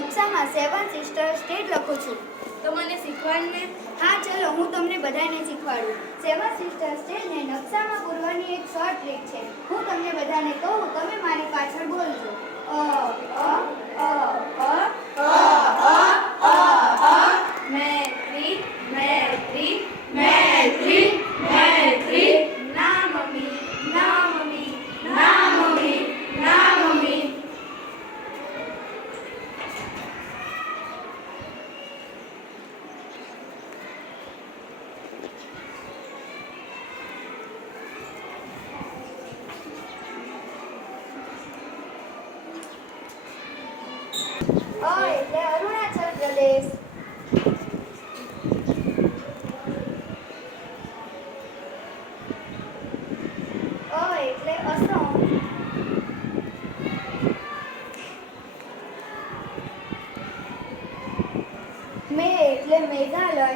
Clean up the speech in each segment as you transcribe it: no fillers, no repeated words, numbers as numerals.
નકશામાં 7 sister state લખું છું. તો મને શીખવાડને. હા ચલો હું તમને બધાને શીખવાડું. 7 સિસ્ટર સ્ટેટને નકશામાં પૂરવાની એક શોર્ટ ટ્રીક છે. હું તમને બધાને કહું, તમે મારી પાછળ બોલજો. મૈત્રી મૈત્રી મૈત્રી મૈત્રી. ના મમ્મી ના મમ્મી ના મમ્મી ના મમ્મી. એટલે અરુણાચલ પ્રદેશ. એટલે અસમ. એટલે મેઘાલય.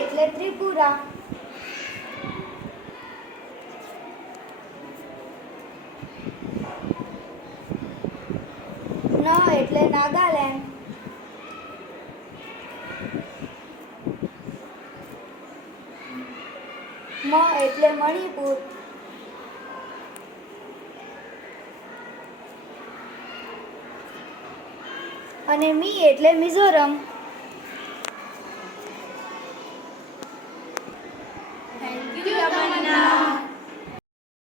એટલે ત્રિપુરા. એટલે નાગાલેન્ડ. એટલે મણિપુર. અને મી એટલે મિઝોરમ.